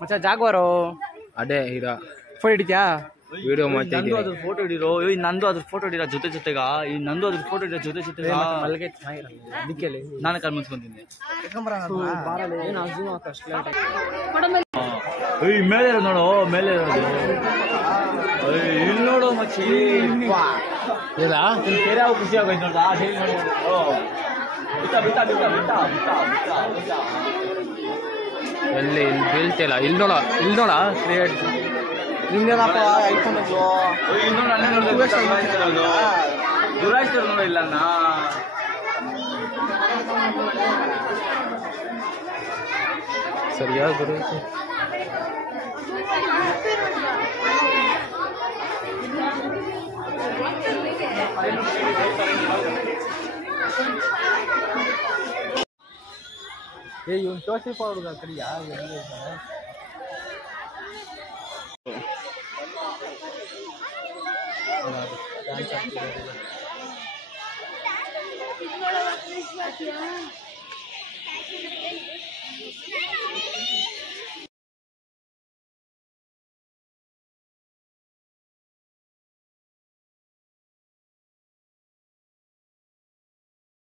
ಮಚ್ಚ ಜಾಗ್ವಾರು ಅದೇ Heera photo ಹಿಡಿತ್ಯಾ video ಮಾಡ್ತಾ ಇದ್ದೀನಿ ಅದ್ರ ಫೋಟೋ ಹಿಡಿರೋ ನಂದು ಅದ್ರ ಫೋಟೋ ಹಿಡಿರೋ ಜೊತೆಗ ಈ ನಂದು ಅದ್ರ ಫೋಟೋ ಹಿಡಿರೋ ಜೊತೆಗ ಮಲ್ಗೆ ಚೆನ್ನಾಗಿರಲ್ಲ ಅದಕ್ಕೆ ನಾನು ಕಾಲ್ ಮುನ್ಸ್ಕೊಂತೀನಿ ಮೇಲೆ ಇರೋದು ನೋಡು ಮೇಲೆ ಇರೋದು ಇಲ್ಲಿ ನೋಡು ಮಚ್ಚಿ ಬೇರೆ ಯಾವ ಖುಷಿ ಆಗೋಯ್ತು ನೋಡ್ದಾ ಬಿಟ್ಟ ಬಿಟ್ಟ ಬಿಟ್ಟ ಬಿಟ್ಟ ಬಿಟ್ಟ ಬಿಟ್ಟ ಎಲ್ಲಿ ಇಲ್ಲಿ ಬೀಳ್ತಿಲ್ಲ ಇಲ್ಲಿ ನೋಡ ಕ್ರಿಯೇಟ್ ನಿಮ್ದೇನಪ್ಪ ಐಫೋನ್ದು ಇನ್ನೊಂದು ಅಲ್ಲೇ ನೋಡಿದ್ರು ದುರಾಯ್ತಾರೆ ನೋಡ ಇಲ್ಲ ಸರಿಯಾಗಿ ಗುರು ಇವನು ತೋಸಿ ಹುಡುಗ ಕಡಿಯಾ